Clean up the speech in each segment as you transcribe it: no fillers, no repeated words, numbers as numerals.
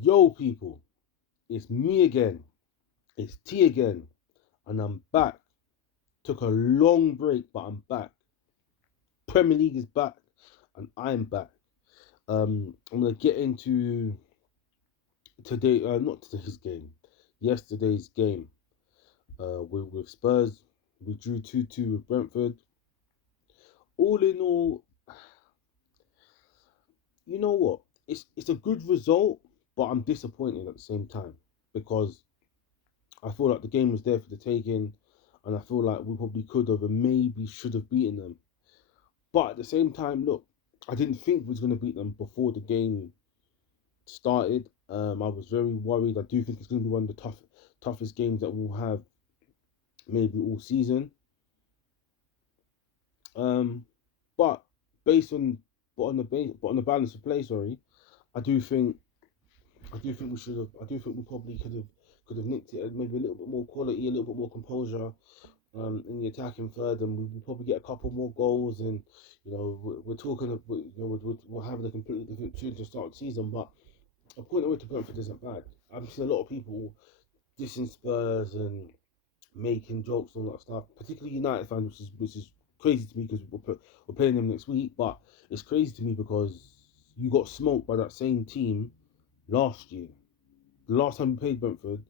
Yo, people, it's me again. It's T again, and I'm back. Took a long break, but I'm back. Premier League is back, and I'm back. I'm gonna get into today, not today's game, yesterday's game. With Spurs, we drew 2-2 with Brentford. All in all, you know what? It's a good result, but I'm disappointed at the same time because I feel like the game was there for the taking, and I feel like we probably could have and maybe should have beaten them. But at the same time, look, I didn't think we was going to beat them before the game started. I was very worried. I do think it's going to be one of the toughest games that we'll have maybe all season. Um, but based on but on the balance of play, sorry, I do think I do think we should have. I do think we probably could have nicked it. Maybe a little bit more quality, a little bit more composure, in the attacking third, and we'll probably get a couple more goals. And we're talking, we're having a completely different tune to start the season. But a point away to Brentford isn't bad. I've seen a lot of people dissing Spurs and making jokes and all that stuff, particularly United fans, which is crazy to me because we're playing them next week. But it's crazy to me because you got smoked by that same team last year. The last time we played Brentford,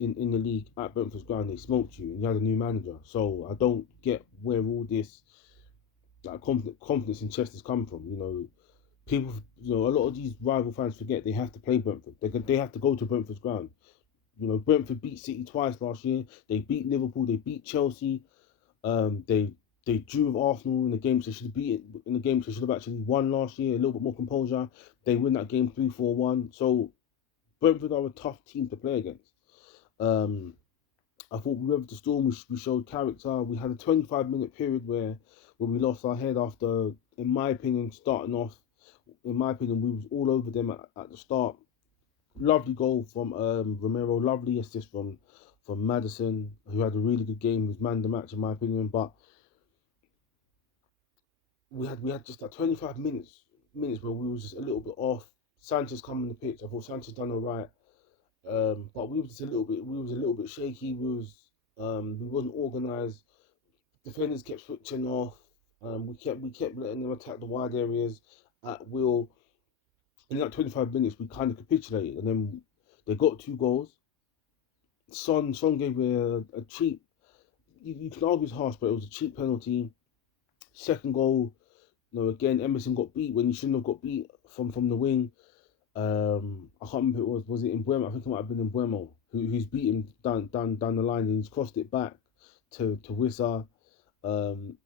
in the league at Brentford's ground, they smoked you, and you had a new manager. So I don't get where all this like confidence in Chester's come from. People, a lot of these rival fans forget they have to play Brentford. They have to go to Brentford's ground. Brentford beat City twice last year. They beat Liverpool. They beat Chelsea. They drew with Arsenal in the games they should have beat in the games they should have actually won last year. A little bit more composure. They win that game 3-4-1. So Brentford are a tough team to play against. I thought we weathered the storm. We showed character. We had a 25-minute period where we lost our head after, in my opinion, starting off. In my opinion, we was all over them at the start. Lovely goal from Romero. Lovely assist from Madison, who had a really good game. He was man of the match in my opinion. But we had just that 25 minutes where we was just a little bit off. Sanchez coming the pitch. I thought Sanchez done all right. But we was a little bit shaky. We wasn't organised. Defenders kept switching off. We kept letting them attack the wide areas at will. In that 25 minutes, we kind of capitulated, and then they got two goals. Son gave a cheap. You can argue it's harsh, but it was a cheap penalty. Second goal, again Emerson got beat when he shouldn't have got beat from the wing. I can't remember who it was it in Buemo? I think it might have been in Buemo who's beaten down the line and he's crossed it back to Wissa. Um,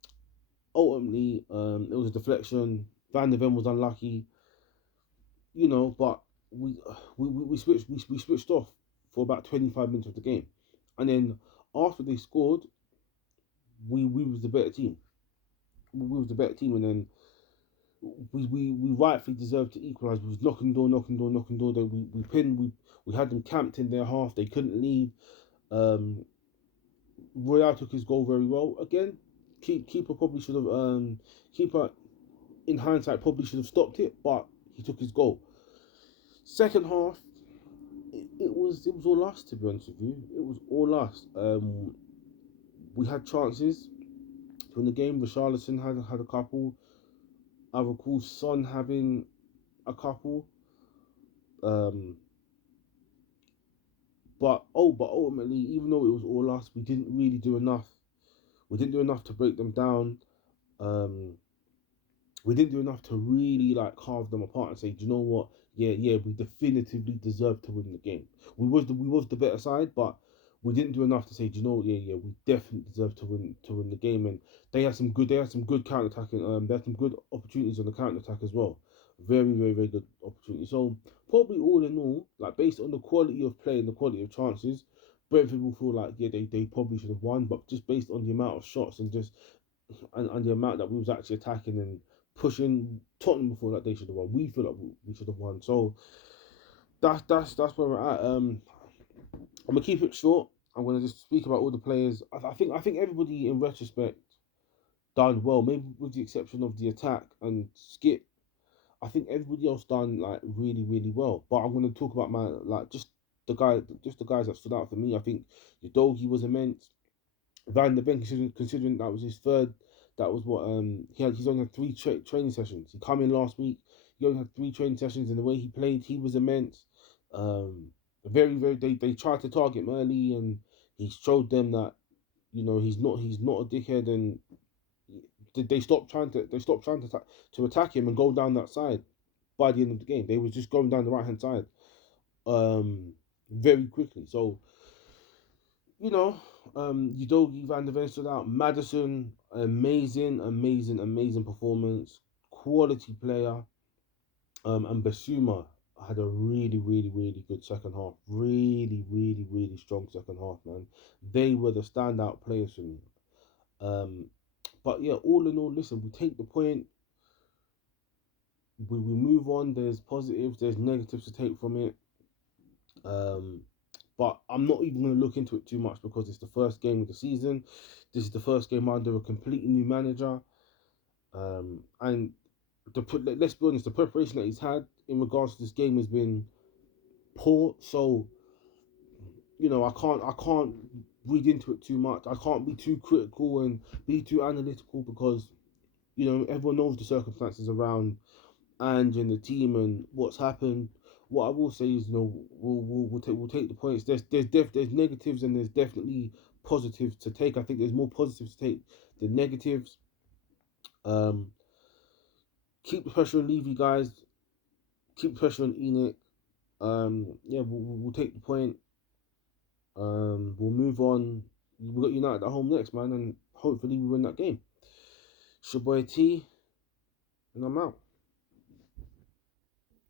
Ultimately, it was a deflection. Van de Ven was unlucky, but we switched off for about 25 minutes of the game, and then after they scored, we was the better team. We was the better team, and then we rightfully deserved to equalise. We was knocking door, knocking door, knocking door. We pinned. We had them camped in their half. They couldn't leave. Um, Royale took his goal very well. Again, keeper probably should have. Keeper in hindsight probably should have stopped it, but he took his goal. Second half, it was all us, to be honest with you. It was all us. We had chances in the game. Richarlison had a couple. I recall Son having a couple. Um, but ultimately, even though it was all us, we didn't really do enough. We didn't do enough to break them down. Um, we didn't do enough to really like carve them apart and say, do you know what? Yeah, we definitively deserve to win the game. We was the better side, but we didn't do enough to say, do you know what? Yeah, we definitely deserve to win the game. And they had some good counter attacking. They had some good opportunities on the counter attack as well. Very, very, very good opportunity. So probably all in all, like based on the quality of play and the quality of chances, Brentford will feel like they probably should have won, but just based on the amount of shots and just and the amount that we was actually attacking and pushing Tottenham before that they should have won. We feel like we should have won. So that's where we're at. I'm gonna keep it short. I'm gonna just speak about all the players. I think everybody in retrospect done well, maybe with the exception of the attack and Skip. I think everybody else done like really, really well. But I'm gonna talk about my like just the guys that stood out for me. I think Udogie was immense. Van de Ven, considering that was his third, that was what he's only had three training sessions. He come in last week. He only had three training sessions, and the way he played, he was immense. Um, they tried to target him early, and he showed them that he's not a dickhead, and they stopped trying to attack him and go down that side. By the end of the game, they was just going down the right hand side very quickly. So you know, Udogi Van der Ven stood out. Madison, amazing, amazing, amazing performance. Quality player. And Basuma had a really, really, really good second half. Really, really, really strong second half, man. They were the standout players for me. Um, but yeah, all in all, listen, we take the point. We move on. There's positives, there's negatives to take from it. Um, but I'm not even going to look into it too much because it's the first game of the season. This is the first game under a completely new manager. And let's be honest, the preparation that he's had in regards to this game has been poor. So I can't read into it too much. I can't be too critical and be too analytical because everyone knows the circumstances around Ange and the team and what's happened. What I will say is, we'll take the points. There's negatives and there's definitely positives to take. I think there's more positives to take than negatives. Um, keep the pressure on Levy, guys. Keep the pressure on Enoch. Yeah, we'll take the point. We'll move on. We've got United at home next, man, and hopefully we win that game. It's your boy T, and I'm out.